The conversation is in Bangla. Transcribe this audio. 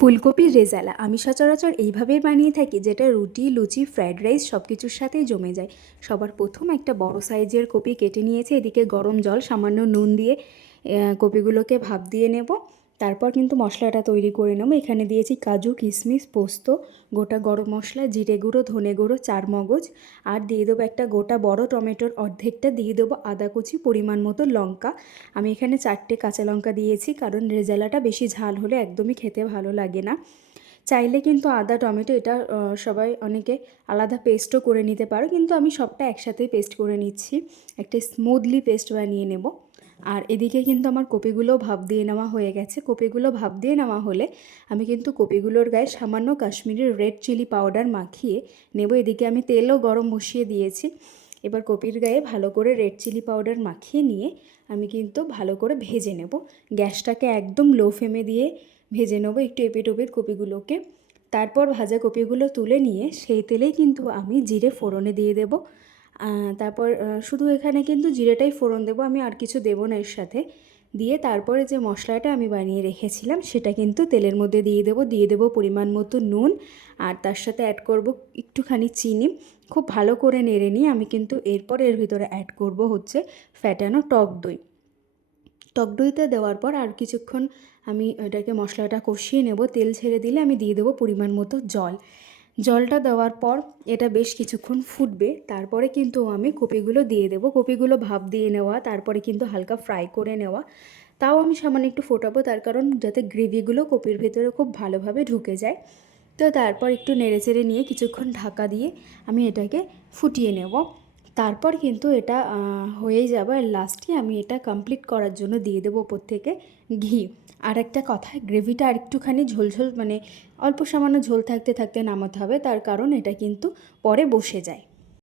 ফুলকপির রেজালা আমি সচরাচর এইভাবেই বানিয়ে থাকি, যেটা রুটি, লুচি, ফ্রায়েড রাইস সব কিছুর সাথেই জমে যায়। সবার প্রথম একটা বড় সাইজের কপি কেটে নিয়েছি, এদিকে গরম জল সামান্য নুন দিয়ে কপিগুলোকে ভাপ দিয়ে নেব। তারপর কিন্তু মশলাটা তৈরি করে নেব। এখানে দিয়েছি কাজু, কিশমিশ, পোস্ত, গোটা গরম মশলা, জিরে গুঁড়ো, ধনে গুঁড়ো, চারমগজ, আর দিয়ে দেবো একটা গোটা বড় টমেটোর অর্ধেকটা, দিয়ে দেবো আদা কুচি, পরিমাণ মতো লঙ্কা। আমি এখানে 4টে কাঁচা লঙ্কা দিয়েছি, কারণ রেজালাটা বেশি ঝাল হলে একদমই খেতে ভালো লাগে না। চাইলে কিন্তু আদা, টমেটো এটা সবাই অনেকে আলাদা পেস্টও করে নিতে পারো, কিন্তু আমি সবটা একসাথেই পেস্ট করে নিচ্ছি, একটা স্মুথলি পেস্ট বানিয়ে নেব। আর এদিকে কিন্তু আমার কপিগুলো ভাপ দিয়ে নেওয়া হয়ে গেছে। কপিগুলো ভাপ দিয়ে নেওয়া হলে আমি কিন্তু কপিগুলোর গায়ে সামান্য কাশ্মীরি রেড চিলি পাউডার মাখিয়ে নেব। এদিকে আমি তেলও গরম বসিয়ে দিয়েছি। এবার কপির গায়ে ভালো করে রেড চিলি পাউডার মাখিয়ে নিয়ে আমি কিন্তু ভালো করে ভেজে নেব। গ্যাসটাকে একদম লো ফ্লেমে দিয়ে ভেজে নেব একটু এপিট ওপিট কপিগুলোকে। তারপর ভাজা কপিগুলো তুলে নিয়ে সেই তেলেই কিন্তু আমি জিরে ফোড়নে দিয়ে দেব। তারপর শুধু এখানে কিন্তু জিরেটাই ফোড়ন দেবো, আমি আর কিছু দেবো না এর সাথে। দিয়ে তারপরে যে মশলাটা আমি বানিয়ে রেখেছিলাম সেটা কিন্তু তেলের মধ্যে দিয়ে দেবো পরিমাণ মতো নুন, আর তার সাথে অ্যাড করব একটুখানি চিনি। খুব ভালো করে নেড়ে নিয়ে আমি কিন্তু এরপর এর ভিতরে অ্যাড করব হচ্ছে ফ্যাটানো টক দই। টক দইতে দেওয়ার পর আর কিছুক্ষণ আমি এটাকে মশলাটা কষিয়ে নেব। তেল ছেড়ে দিলে আমি দিয়ে দেবো পরিমাণ মতো জল। জলটা দেওয়ার পর এটা বেশ কিছুক্ষণ ফুটবে, তারপরে কিন্তু আমি কপিগুলো দিয়ে দেবো। কপিগুলো ভাপ দিয়ে নেওয়া, তারপরে কিন্তু হালকা ফ্রাই করে নেওয়া। তাও আমি সামান্য একটু ফোটাবো, তার কারণ যাতে গ্রেভিগুলো কপির ভেতরে খুব ভালোভাবে ঢুকে যায়। তো তারপর একটু নেড়েচেড়ে নিয়ে কিছুক্ষণ ঢাকা দিয়ে আমি এটাকে ফুটিয়ে নেব। তারপর কিন্তু এটা হয়েই যাবে। আর লাস্টে আমি এটা কমপ্লিট করার জন্য দিয়ে দেবো ওপর থেকে ঘি। আর একটা কথা, গ্রেভিটা আর একটুখানি ঝোলঝোল মানে অল্প সামান্য ঝোল থাকতে থাকতে নামাতে হবে, তার কারণ এটা কিন্তু পরে বসে যায়।